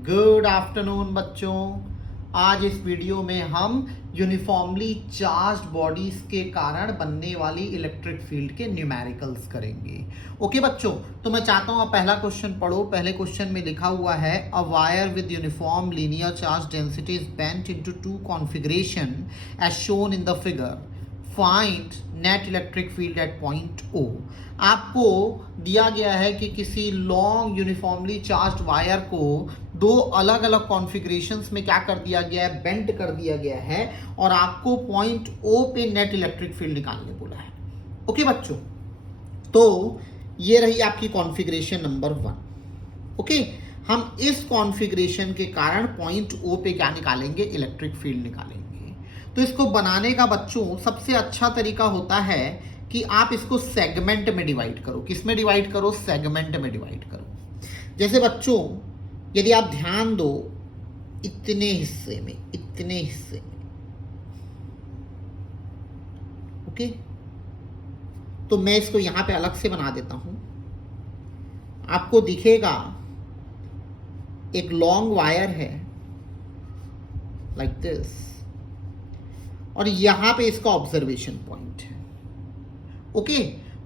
Good afternoon बच्चों। आज इस वीडियो में हम यूनिफॉर्मली चार्ज्ड बॉडीज के कारण बनने वाली इलेक्ट्रिक फील्ड के न्यूमेरिकल्स करेंगे। ओके बच्चों, तो मैं चाहता हूं आप पहला क्वेश्चन पढ़ो। पहले क्वेश्चन में लिखा हुआ है a wire with uniform linear charge density is bent into two configuration as shown in the figure. Find net electric field at point O. आपको दिया गया है कि किसी लॉन्ग यूनिफॉर्मली चार्ज्ड वायर को दो अलग अलग कॉन्फ़िगरेशंस में क्या कर दिया गया है, बेंट कर दिया गया है, और आपको पॉइंट ओ पे नेट इलेक्ट्रिक फील्ड निकालने बोला है। ओके बच्चों, तो ये रही आपकी कॉन्फ़िगरेशन नंबर 1। ओके, हम इस कॉन्फ़िगरेशन के कारण पॉइंट ओ पे क्या निकालेंगे, इलेक्ट्रिक फील्ड निकालेंगे। तो इसको बनाने का बच्चों सबसे अच्छा तरीका होता है कि आप इसको सेगमेंट में डिवाइड करो। किस में डिवाइड करो? सेगमेंट में डिवाइड करो। जैसे बच्चों यदि आप ध्यान दो, इतने हिस्से में, इतने हिस्से में, ओके, तो मैं इसको यहां पे अलग से बना देता हूं। आपको दिखेगा एक लॉन्ग वायर है लाइक दिस, और यहां पे इसका ऑब्जर्वेशन पॉइंट है। ओके,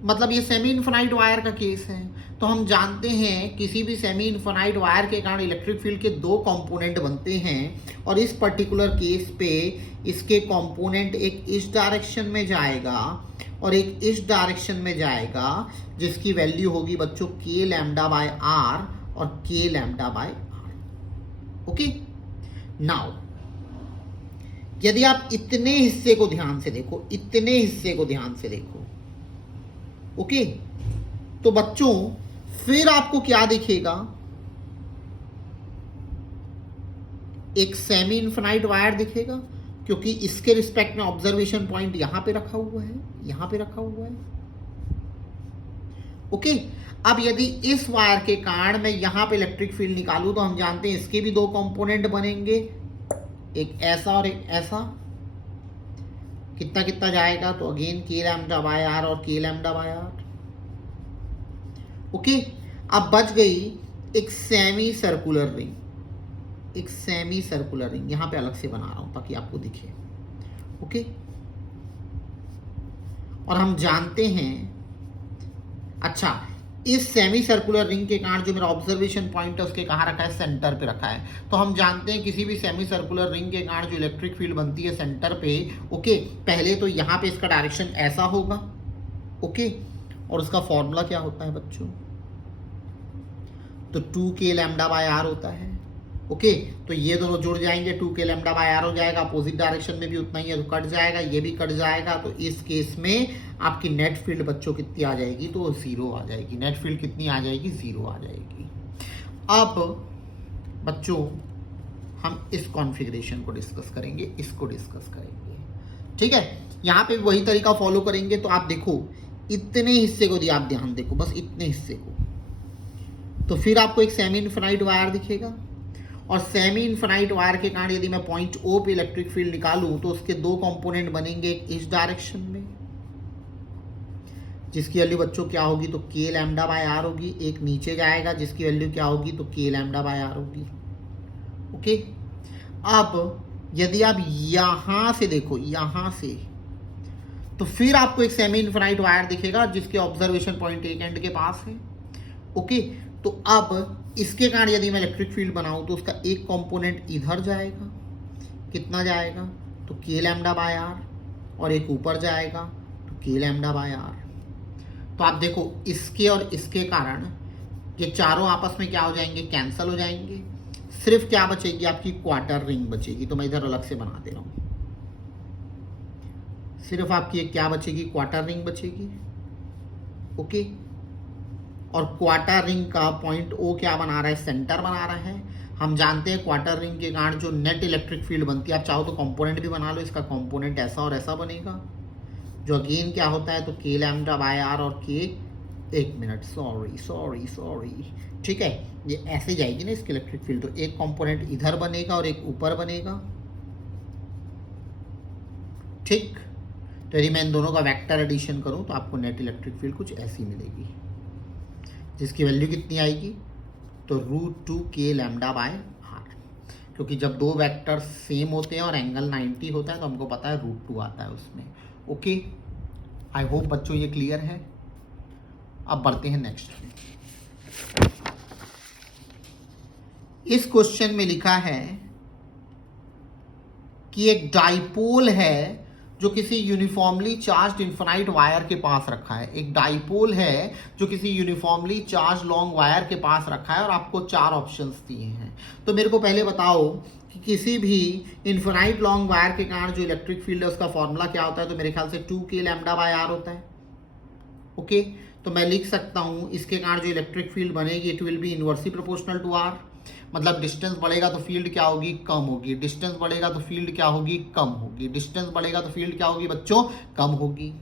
मतलब ये सेमी इनफाइनाइट वायर का केस है। तो हम जानते हैं किसी भी सेमी इनफाइनाइट वायर के कारण इलेक्ट्रिक फील्ड के दो कंपोनेंट बनते हैं, और इस पर्टिकुलर केस पे इसके कंपोनेंट एक इस डायरेक्शन में जाएगा और एक इस डायरेक्शन में जाएगा, जिसकी वैल्यू होगी बच्चों के लैम्डा बाय आर और K lambda by R. Okay, now यदि आप इतने हिस्से को ध्यान से देखो, इतने हिस्से को ध्यान से देखो, ओके, तो बच्चों फिर आपको क्या दिखेगा? एक सेमी इनफाइनाइट वायर दिखेगा, क्योंकि इसके रिस्पेक्ट में ऑब्जर्वेशन पॉइंट यहां पे रखा हुआ है, यहां पे रखा हुआ है। ओके, अब यदि इस वायर के कारण मैं यहां पे इलेक्ट्रिक फील्ड निकालूं, तो हम जानते हैं इसके भी दो कंपोनेंट बनेंगे, एक ऐसा और एक ऐसा। कितना कितना जाएगा? तो अगेन के लैम्डा बाय आर और K lambda by R. Okay, अब बच गई एक सेमी सर्कुलर रिंग, एक सेमी सर्कुलर रिंग यहां पे अलग से बना रहा हूं ताकि आपको दिखे। ओके, और हम जानते हैं, अच्छा, इस सेमी सर्कुलर रिंग के कारण जो मेरा ऑब्जर्वेशन पॉइंट है उसके कहाँ रखा है? सेंटर पे रखा है। तो हम जानते हैं किसी भी सेमी सर्कुलर रिंग के कारण जो इलेक्ट्रिक फील्ड बनती है सेंटर पे, ओके, पहले तो यहाँ पे इसका डायरेक्शन ऐसा होगा, ओके, और उसका फॉर्मूला क्या होता है बच्चों? तो 2k लैम्डा बाय आर होता है। ओके, तो ये दोनों जुड़ जाएंगे, 2k लैम्डा बाय आर हो जाएगा। अपोजिट डायरेक्शन में भी उतना ही है, तो कट जाएगा, ये भी कट जाएगा। तो इस केस में आपकी नेट फील्ड बच्चों कितनी आ जाएगी? तो 0 आ जाएगी। नेट फील्ड कितनी आ जाएगी? 0 आ जाएगी। अब बच्चों हम इस कॉन्फ़िगरेशन को डिस्कस करेंगे, इसको डिस्कस करेंगे, ठीक है। यहाँ पे वही तरीका फॉलो करेंगे। तो आप देखो, इतने हिस्से को दिया, आप ध्यान देखो, बस इतने हिस्से को, तो फिर आपको एक सेमी इनफाइनाइट वायर दिखेगा, और सेमी इनफाइनाइट वायर के कारण यदि मैं पॉइंट ओ पे इलेक्ट्रिक फील्ड निकालूं, तो उसके दो कंपोनेंट बनेंगे, एक इस डायरेक्शन में जिसकी वैल्यू बच्चों क्या होगी? तो के लैम्डा बाय आर होगी। एक नीचे जाएगा जिसकी वैल्यू क्या होगी? तो के लैम्डा बाय आर होगी। ओके, अब यदि आप यहां से देखो, यहां से, तो फिर आपको एक सेमी इनफाइनाइट वायर दिखेगा जिसके ऑब्जर्वेशन पॉइंट एक एंड के पास है। ओके, तो अब इसके कारण यदि मैं इलेक्ट्रिक फील्ड बनाऊं, तो उसका एक कंपोनेंट इधर जाएगा, कितना जाएगा? तो के लैम्डा बाय आर, और एक ऊपर जाएगा तो के लैम्डा बाय आर। तो आप देखो, इसके और इसके कारण ये चारों आपस में क्या हो जाएंगे? कैंसल हो जाएंगे। सिर्फ क्या बचेगी? आपकी क्वार्टर रिंग बचेगी। तो मैं इधर अलग से बना दे रहा हूं। सिर्फ आपकी एक क्या बचेगी? क्वार्टर रिंग बचेगी। ओके, और क्वार्टर रिंग का पॉइंट ओ क्या बना रहा है? सेंटर बना रहा है। हम जानते हैं क्वार्टर रिंग के कारण जो नेट इलेक्ट्रिक फील्ड बनती है, आप चाहो तो कंपोनेंट भी बना लो, इसका कंपोनेंट ऐसा और ऐसा बनेगा, जो अगेन क्या होता है? तो के लैम्डा बाय आर और के, एक मिनट, सॉरी, ठीक है, ये ऐसे जाएगी ना इसकी इलेक्ट्रिक फील्ड। तो एक कंपोनेंट इधर बनेगा और एक ऊपर बनेगा, ठीक। तो यदि मैं इन दोनों का वेक्टर एडिशन करूं, तो आपको नेट इलेक्ट्रिक फील्ड कुछ ऐसी मिलेगी, जिसकी वैल्यू कितनी आएगी? तो √2 के लैम्डा बाय क्योंकि जब दो वेक्टर सेम होते हैं और एंगल 90 होता है तो हमको पता है √2 आता है उसमें। ओके, आई होप बच्चों ये क्लियर है। अब बढ़ते हैं नेक्स्ट। इस क्वेश्चन में लिखा है कि एक डाइपोल है जो किसी यूनिफॉर्मली चार्ज्ड इन्फिनाइट वायर के पास रखा है। एक डाइपोल है जो किसी यूनिफॉर्मली चार्ज लॉन्ग वायर के पास रखा है और आपको 4 ऑप्शंस दिए हैं। तो मेरे को पहले बताओ कि किसी भी इन्फिनाइट लॉन्ग वायर के कारण जो इलेक्ट्रिक फील्ड है उसका फॉर्मूला क्या होता है। तो मेरे ख्याल से 2k λ/r होता है। ओके, तो मैं लिख सकता हूं इसके कारण जो इलेक्ट्रिक फील्ड बनेगी it will be inversely proportional to r। मतलब डिस्टेंस बढ़ेगा तो फील्ड क्या होगी, कम होगी। डिस्टेंस बढ़ेगा तो फील्ड क्या होगी, कम होगी। डिस्टेंस बढ़ेगा तो फील्ड क्या होगी बच्चों, कम होगी।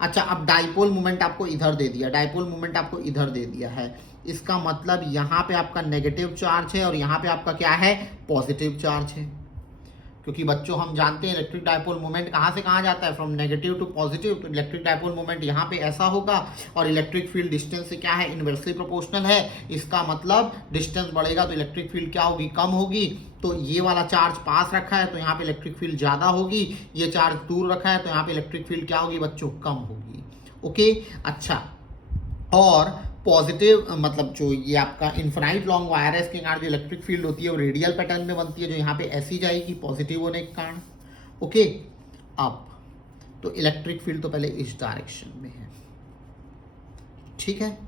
अच्छा, अब डाइपोल मोमेंट आपको इधर दे दिया, डाइपोल मोमेंट आपको इधर दे दिया है। इसका मतलब यहाँ पे आपका नेगेटिव चार्ज है और यहाँ पे आपका क्या है, पॉजिटिव चार्ज है। क्योंकि बच्चों हम जानते हैं इलेक्ट्रिक डाइपोल मोमेंट कहाँ से कहाँ जाता है, फ्रॉम नेगेटिव टू पॉजिटिव। तो इलेक्ट्रिक डाइपोल मोमेंट यहाँ पे ऐसा होगा और इलेक्ट्रिक फील्ड डिस्टेंस से क्या है, इनवर्सली प्रोपोर्शनल है। इसका मतलब डिस्टेंस बढ़ेगा तो इलेक्ट्रिक फील्ड क्या होगी, कम होगी। तो ये वाला चार्ज पास रखा है तो यहाँ पे इलेक्ट्रिक फील्ड ज़्यादा होगी, ये चार्ज दूर रखा है तो यहाँ पे इलेक्ट्रिक फील्ड क्या होगी बच्चों, कम होगी। ओके, अच्छा, और पॉजिटिव मतलब जो ये आपका इन्फिनाइट लॉन्ग वायर है इसके कारण जो इलेक्ट्रिक फील्ड होती है वो रेडियल पैटर्न में बनती है, जो यहाँ पे ऐसी जाएगी पॉजिटिव होने के कारण। ओके, अब तो इलेक्ट्रिक फील्ड तो पहले इस डायरेक्शन में है, ठीक है।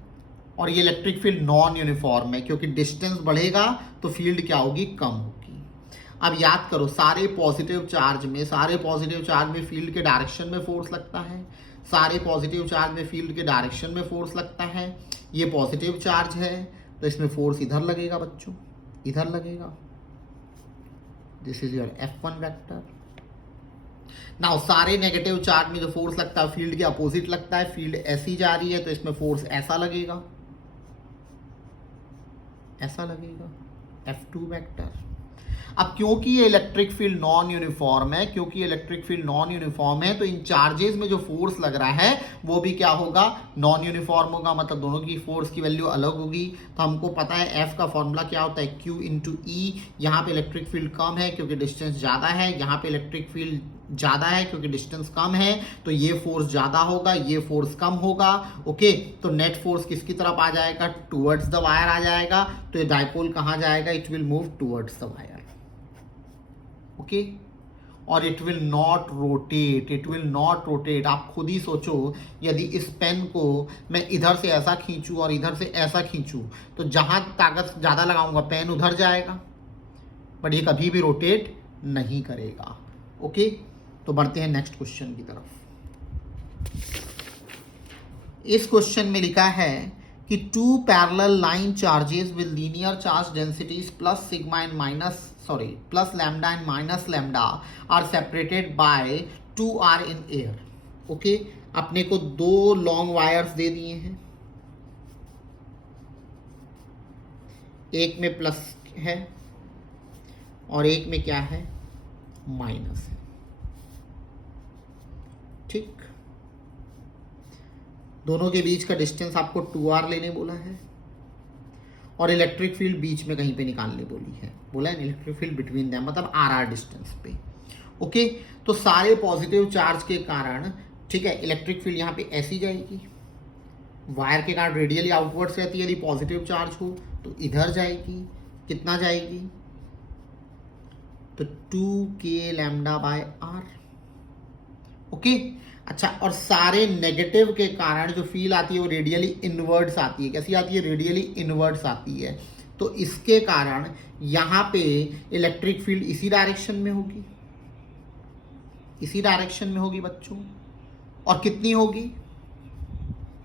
और ये इलेक्ट्रिक फील्ड नॉन यूनिफॉर्म है क्योंकि डिस्टेंस बढ़ेगा तो फील्ड क्या होगी, कम होगी। अब याद करो सारे पॉजिटिव चार्ज में फील्ड के डायरेक्शन में फोर्स लगता है। सारे पॉजिटिव चार्ज में फील्ड के डायरेक्शन में फोर्स लगता है। ये पॉजिटिव चार्ज है तो इसमें फोर्स इधर लगेगा बच्चों, इधर लगेगा। This is your F1 vector. Now सारे नेगेटिव चार्ज में जो फोर्स लगता है फील्ड के अपोजिट लगता है। फील्ड ऐसी जा रही है तो इसमें फोर्स ऐसा लगेगा, ऐसा लगेगा, F2 वेक्टर। अब क्योंकि ये इलेक्ट्रिक फील्ड नॉन यूनिफॉर्म है तो इन चार्जेस में जो फोर्स लग रहा है वो भी क्या होगा, नॉन यूनिफॉर्म होगा। मतलब दोनों की फोर्स की वैल्यू अलग होगी। तो हमको पता है F का फॉर्मूला क्या होता है, Q × E। यहाँ पे इलेक्ट्रिक फील्ड कम है क्योंकि डिस्टेंस ज़्यादा है, यहाँ पे इलेक्ट्रिक फील्ड ज़्यादा है क्योंकि डिस्टेंस कम है। तो ये फोर्स ज़्यादा होगा, ये फोर्स कम होगा। ओके, तो नेट फोर्स किसकी तरफ आ जाएगा, टूवर्ड्स द वायर आ जाएगा। तो ये डाइपोल कहाँ जाएगा, it will move towards the wire. Okay, और इट विल नॉट रोटेट। आप खुद ही सोचो, यदि इस पेन को मैं इधर से ऐसा खींचूं और इधर से ऐसा खींचूं तो जहां ताकत ज़्यादा लगाऊंगा पेन उधर जाएगा, बट ये कभी भी रोटेट नहीं करेगा। ओके, तो बढ़ते हैं नेक्स्ट क्वेश्चन की तरफ। इस क्वेश्चन में लिखा है कि 2 parallel line charges with linear charge densities plus lambda and minus lambda are separated by 2r in air. Okay, अपने को 2 लॉन्ग वायर्स दे दिए हैं, एक में प्लस है और एक में क्या है, माइनस है। ठीक, दोनों के बीच का डिस्टेंस आपको 2r लेने बोला है और इलेक्ट्रिक फील्ड बीच में कहीं पे निकालने बोला है इलेक्ट्रिक फील्ड बिटवीन देम, मतलब r डिस्टेंस पे। ओके, तो सारे पॉजिटिव चार्ज के कारण, ठीक है, इलेक्ट्रिक फील्ड यहाँ पे ऐसी जाएगी, वायर के कारण रेडियली आउटवर्ड्स रहती है। यदि पॉजिटिव चार्ज हो तो इधर जाएगी, कितना जाएगी, तो 2k λ/r। ओके, अच्छा, और सारे नेगेटिव के कारण जो फील आती है वो रेडियली इनवर्ड्स आती है। कैसी आती है, रेडियली इनवर्ड्स आती है। तो इसके कारण यहाँ पे इलेक्ट्रिक फील्ड इसी डायरेक्शन में होगी, बच्चों। और कितनी होगी,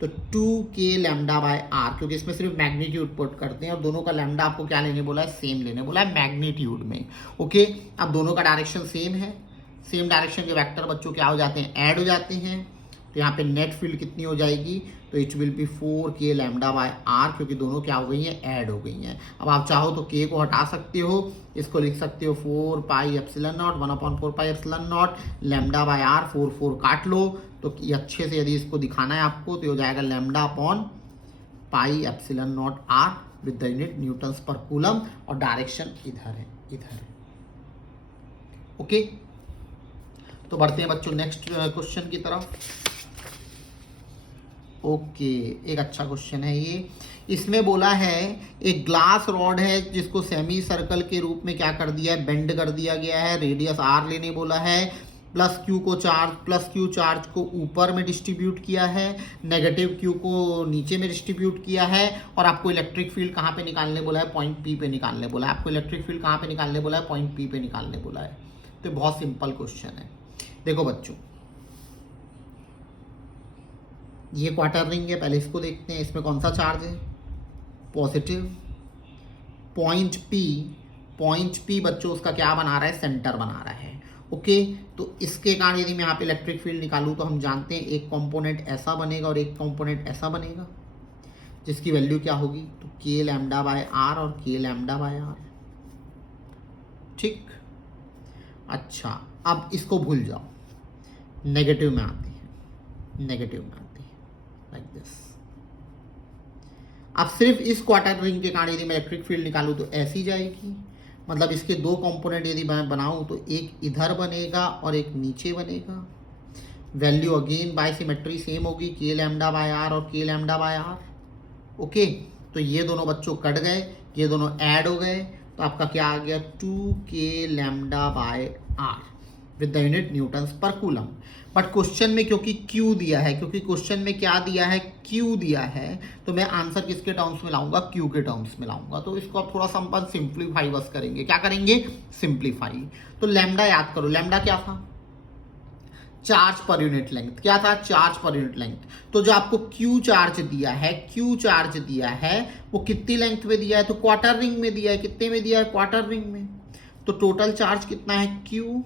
तो 2k λ/r, क्योंकि इसमें सिर्फ मैग्नीट्यूड पुट करते हैं और दोनों का लैम्डा आपको क्या लेने बोला है, सेम लेने बोला है मैग्नीट्यूड में। ओके, अब दोनों का डायरेक्शन सेम है, सेम डायरेक्शन के वेक्टर बच्चों क्या हो जाते हैं, ऐड हो जाते हैं। तो यहाँ पे नेट फील्ड कितनी हो जाएगी, तो it will B 4k λ/r, क्योंकि दोनों क्या हो गई हैं, ऐड हो गई हैं। अब आप चाहो तो k को हटा सकते हो, इसको लिख सकते हो 4πε0 1/4πε0 λ/r। 4 काट लो तो ये अच्छे से, यदि इसको दिखाना है आपको तो हो जाएगा λ/πε0r with the unit newtons per coulomb, और डायरेक्शन इधर है, इधर है। ओके, तो बढ़ते हैं बच्चों नेक्स्ट क्वेश्चन की तरफ। ओके, एक अच्छा क्वेश्चन है ये। इसमें बोला है एक ग्लास रॉड है जिसको सेमी सर्कल के रूप में क्या कर दिया है, बेंड कर दिया गया है, रेडियस आर लेने बोला है, प्लस क्यू चार्ज को ऊपर में डिस्ट्रीब्यूट किया है, नेगेटिव क्यू को नीचे में डिस्ट्रीब्यूट किया है, और आपको इलेक्ट्रिक फील्ड कहाँ पे निकालने बोला है, पॉइंट पी पे निकालने बोला है। आपको इलेक्ट्रिक फील्ड कहाँ पे निकालने बोला है, पॉइंट पी पे निकालने बोला है। तो बहुत सिंपल क्वेश्चन है। देखो बच्चों, ये क्वार्टर रिंग है, पहले इसको देखते हैं। इसमें कौन सा चार्ज है, पॉजिटिव। पॉइंट पी बच्चों उसका क्या बना रहा है, सेंटर बना रहा है। ओके, तो इसके कारण यदि मैं यहाँ पे इलेक्ट्रिक फील्ड निकालूं तो हम जानते हैं एक कंपोनेंट ऐसा बनेगा और एक कंपोनेंट ऐसा बनेगा, जिसकी वैल्यू क्या होगी, तो के लैम्डा बाय आर और के लैम्डा बाय आर। ठीक, अच्छा अब इसको भूल जाओ, नेगेटिव में आती है, नेगेटिव में आती है लाइक दिस। अब सिर्फ इस क्वार्टर रिंग के कारण यदि मैं इलेक्ट्रिक फील्ड निकालूं तो ऐसी जाएगी, मतलब इसके दो कंपोनेंट यदि मैं बनाऊं तो एक इधर बनेगा और एक नीचे बनेगा। Value again by symmetry same होगी, के लैम्डा बाय आर और K lambda by R. Okay, तो ये दोनों बच्चों कट गए, ये दोनों ऐड हो गए, तो आपका क्या आ गया, 2k lambda by R with the unit newtons per coulomb. But question में क्योंकि Q दिया है, क्योंकि क्वेश्चन में क्या दिया है, Q दिया है, तो मैं आंसर किसके टर्म्स में लाऊंगा, Q के टर्म्स में लाऊंगा। तो इसको आप थोड़ा सा अपन सिंप्लीफाई बस करेंगे। क्या करेंगे, सिंप्लीफाई। तो लैम्डा याद करो, लैम्डा क्या था, चार्ज पर यूनिट लेंथ। क्या था, चार्ज पर यूनिट लेंथ। तो जो आपको Q चार्ज दिया है, Q चार्ज दिया है वो कितनी लेंथ में दिया है, तो क्वार्टर रिंग में दिया है। कितने में दिया है, क्वार्टर रिंग में। तो टोटल चार्ज कितना है, Q,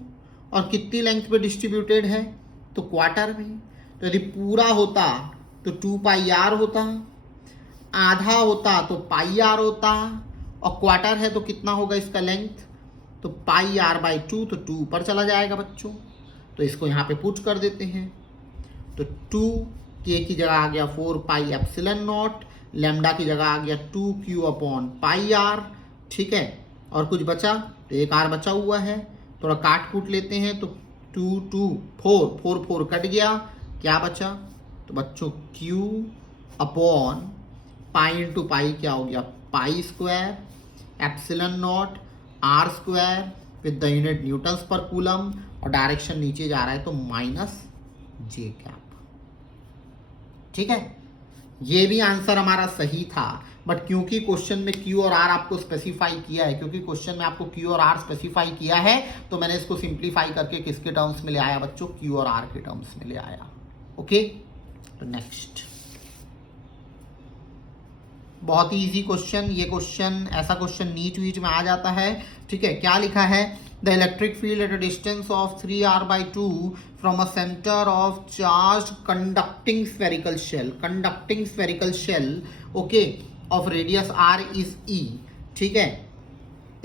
और कितनी लेंथ पे डिस्ट्रीब्यूटेड है, तो क्वार्टर में। तो यदि पूरा होता तो 2 पाई आर होता, आधा होता तो पाई आर होता, और क्वार्टर है तो कितना होगा इसका लेंथ, तो पाई आर बाई 2, तो 2 ऊपर चला जाएगा बच्चों। तो इसको यहाँ पे पुट कर देते हैं, तो 2k की जगह आ गया 4 पाई एप्सिलॉन नॉट, लैम्डा की जगह आ गया 2q अपॉन पाई आर। ठीक है, और कुछ बचा, तो एक आर बचा हुआ है, थोड़ा काट कूट लेते हैं, तो 2 2 4 4 कट गया, क्या बचा, तो बच्चों q upon pi into pi क्या हो गया, pi square epsilon not R square with the unit newtons per coulomb, और डायरेक्शन नीचे जा रहा है तो माइनस जे कैप। ठीक है, ये भी आंसर हमारा सही था, बट क्योंकि क्वेश्चन में Q और R आपको स्पेसिफाई किया है, क्योंकि क्वेश्चन में आपको Q और R स्पेसिफाई किया है, तो मैंने इसको सिंप्लीफाई करके किसके टर्म्स में ले आया बच्चों, Q और R के टर्म्स में ले आया। ओके, तो नेक्स्ट बहुत ही इजी क्वेश्चन। ये क्वेश्चन, ऐसा क्वेश्चन नीट वीच में आ जाता है। ठीक है, क्या लिखा है, the electric field at a distance of 3r/2 from a centre of charge conducting spherical shell okay of radius r is e। ठीक है,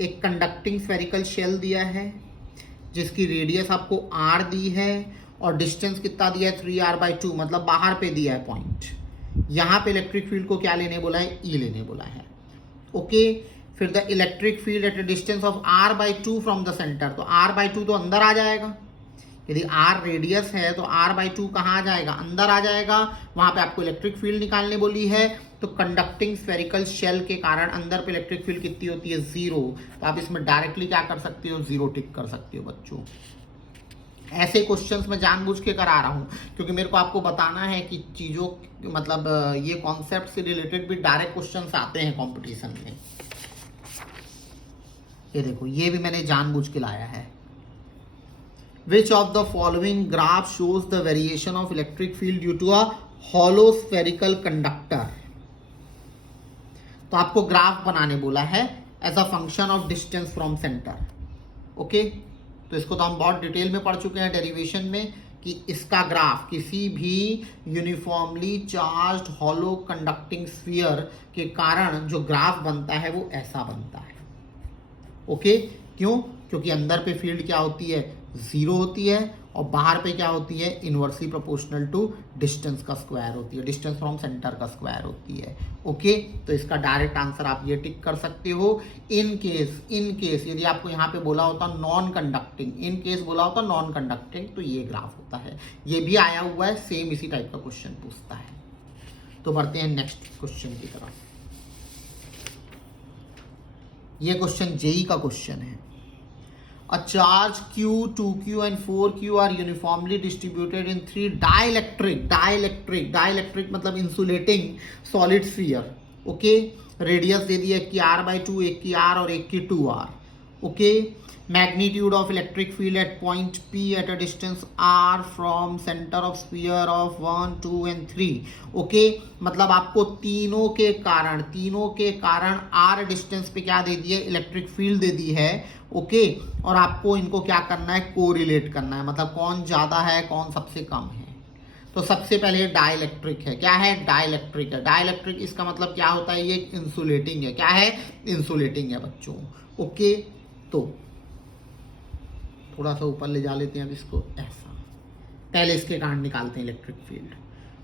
एक कंडक्टिंग स्फेरिकल शेल दिया है जिसकी रेडियस आपको r दी है और डिस्टेंस कितना दिया है, 3r/2, मतलब बाहर पे दिया है पॉइंट। यहाँ पे इलेक्ट्रिक फील्ड को क्या लेने बोला है, E लेने बोला है। ओके, फिर the electric field at a distance of r/2 from the centre, तो r/2 तो अंदर आ जाएगा। यदि r रेडियस है तो r/2 कहाँ आ जाएगा, अंदर आ जाएगा। वहां पे आपको इलेक्ट्रिक फील्ड निकालने बोली है, तो कंडक्टिंग स्फेरिकल शेल के कारण अंदर पे इलेक्ट्रिक फील्ड कितनी होती है, 0। तो आप इसमें डायरेक्टली क्या कर सकते हो, 0 टिक कर सकते हो बच्चों। ऐसे क्वेश्चंस मैं जानबूझ के करा रहा हूँ क्योंकि मेरे को आपको बताना है कि चीज़ों, मतलब ये कॉन्सेप्ट से रिलेटेड भी डायरेक्ट क्वेश्चंस आते हैं कंपटीशन में। ये देखो, ये भी मैंने जानबूझ के लाया है। Which of the following graph shows the variation of electric field due to a hollow spherical conductor? तो आपको ग्राफ बनाने बोला है as a function of distance from centre. Okay, तो इसको तो हम बहुत डिटेल में पढ़ चुके हैं डेरिवेशन में कि इसका ग्राफ किसी भी uniformly charged hollow conducting sphere के कारण जो ग्राफ बनता है वो ऐसा बनता है। ओके, क्यों, क्योंकि अंदर पे फील्ड क्या होती है, 0 होती है, और बाहर पे क्या होती है, इनवर्सली प्रोपोर्शनल टू डिस्टेंस का स्क्वायर होती है, डिस्टेंस फ्रॉम सेंटर का स्क्वायर होती है। ओके, तो इसका डायरेक्ट आंसर आप ये टिक कर सकते हो। इन केस यदि आपको यहाँ पे बोला होता नॉन कंडक्टिंग, इन केस बोला होता नॉन कंडक्टिंग, तो ये ग्राफ होता है। ये भी आया हुआ है, सेम इसी टाइप का क्वेश्चन पूछता है। तो बढ़ते हैं नेक्स्ट क्वेश्चन की तरफ। ये क्वेश्चन जेई का क्वेश्चन है। A charge Q, 2Q and 4Q are uniformly distributed in three dielectric मतलब insulating solid sphere. Okay, radius दे दिया एक की r/2, एक की r और एक की 2r. Okay, magnitude of electric field at point P eight a distance r from centre of sphere of 1, 2 and 3. Okay, मतलब आपको तीनों के कारण r डिस्टेंस पे क्या दे दिए, इलेक्ट्रिक फील्ड दे दी है। ओके, और आपको इनको क्या करना है, कोरिलेट करना है, मतलब कौन ज़्यादा है कौन सबसे कम है। तो सबसे पहले डाइलेक्ट्रिक है, क्या है, डाइलेक्ट्रिक है। डाइलेक्ट्रिक इसका मतलब क्या होता है, ये इंसुलेटिंग है, क्या है, इंसुलेटिंग है बच्चों। ओके, तो थोड़ा सा ऊपर ले जा लेते हैं अब इसको, ऐसा पहले इसके कारण निकालते हैं इलेक्ट्रिक फील्ड।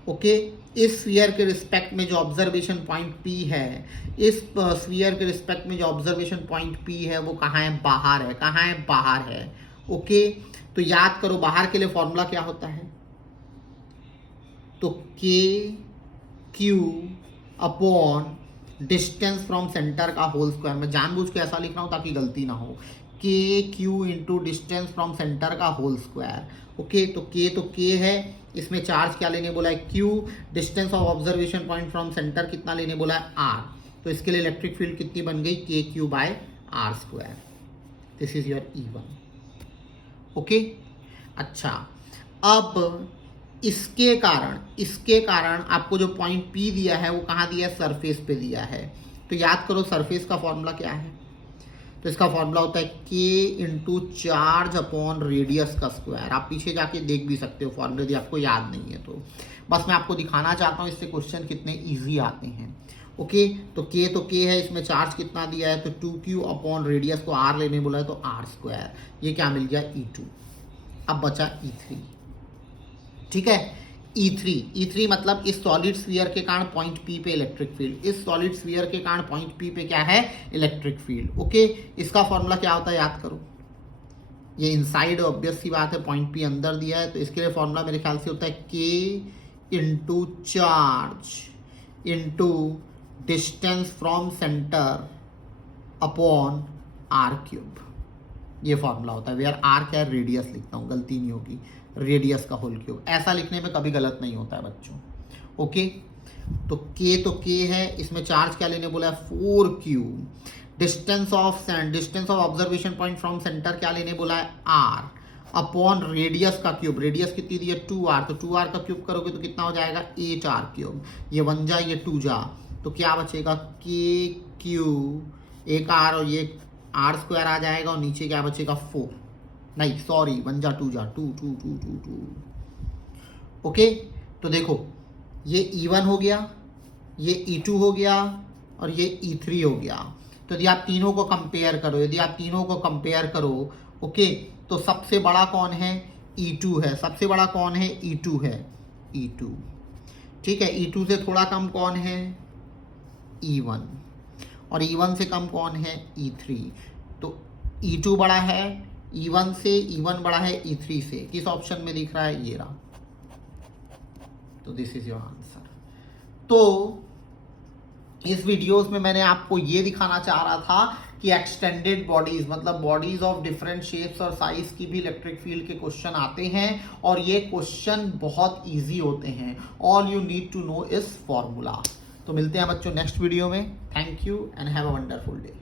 ओके, इस स्फीयर के रिस्पेक्ट में जो ऑब्जर्वेशन पॉइंट P है, इस स्फीयर के रिस्पेक्ट में जो ऑब्जर्वेशन पॉइंट P है वो कहाँ है, बाहर है, कहाँ है, बाहर है। ओके, तो याद करो बाहर के लिए फॉर्मूला क्या होता है, तो KQ upon distance from centre का होल स्क्वायर। मैं जानबूझ के ऐसा लिख रहा हूँ ताकि गलती ना हो, KQ into distance from centre का होल स्क्वायर। ओके, तो K है, इसमें चार्ज क्या लेने बोला है, Q, distance of observation point from centre कितना लेने बोला है, R। तो इसके लिए इलेक्ट्रिक फील्ड कितनी बन गई, KQ/R²। This is your E1। Okay, अच्छा, अब इसके कारण आपको जो पॉइंट P दिया है वो कहाँ दिया है, सरफेस पे दिया है। तो याद करो सरफेस का फॉर्मूला क्या है, तो इसका फॉर्मूला होता है K into charge upon radius का स्क्वायर। आप पीछे जाके देख भी सकते हो फॉर्मूले, यदि आपको याद नहीं है तो। बस मैं आपको दिखाना चाहता हूँ इससे क्वेश्चन कितने इजी आते हैं। ओके, तो K है, इसमें चार्ज कितना दिया है, तो 2Q अपॉन रेडियस को R लेने बोला है तो R²। ये क्या मिल गया, E2। अब बचा E3। ठीक है, E3 मतलब इस सॉलिड स्फीयर के कारण पॉइंट P पे इलेक्ट्रिक फील्ड, इस सॉलिड स्फीयर के कारण पॉइंट P पे क्या है, इलेक्ट्रिक फील्ड। ओके, इसका फॉर्मूला क्या होता है, याद करो, ये इनसाइड ऑब्वियस सी बात है, पॉइंट P अंदर दिया है, तो इसके लिए फॉर्मूला मेरे ख्याल से होता है K into charge into distance from centre upon R³। ये फॉर्मूला होता है, वेयर R क्या है, रेडियस लिखता हूँ, गलती नहीं होगी, रेडियस का होल क्यूब। ऐसा लिखने में कभी गलत नहीं होता है बच्चों। ओके, तो K है, इसमें चार्ज क्या लेने बोला है, 4Q, distance of observation point from centre क्या लेने बोला है, R, अपॉन रेडियस का क्यूब। रेडियस कितनी दी है, 2R, तो 2R का क्यूब करोगे तो कितना हो जाएगा, 8R³। ये 1 जा, ये 2 जा, तो क्या बचेगा, KQ, एक R और ये R² आ जाएगा, और नीचे क्या बचेगा, 4, नहीं सॉरी 1 जा 2 जा, 2। ओके, तो देखो ये E1 हो गया, ये E2 हो गया और ये E3 हो गया। तो यदि आप तीनों को कंपेयर करो, ओके, तो सबसे बड़ा कौन है, E2 है, सबसे बड़ा कौन है, E2 है, E2। ठीक है, E2 से थोड़ा कम कौन है, E1, और E1 से कम कौन है, E3। तो E2 बड़ा है E1 से, E1 बड़ा है E3 से। किस ऑप्शन में दिख रहा है, ये रहा। तो दिस इज योर आंसर। तो इस वीडियोस में मैंने आपको ये दिखाना चाह रहा था कि एक्सटेंडेड बॉडीज मतलब बॉडीज ऑफ डिफरेंट शेप्स और साइज की भी इलेक्ट्रिक फील्ड के क्वेश्चन आते हैं, और ये क्वेश्चन बहुत इजी होते हैं। All you need to know is formula. तो मिलते हैं बच्चों नेक्स्ट वीडियो में। Thank you and have a wonderful day.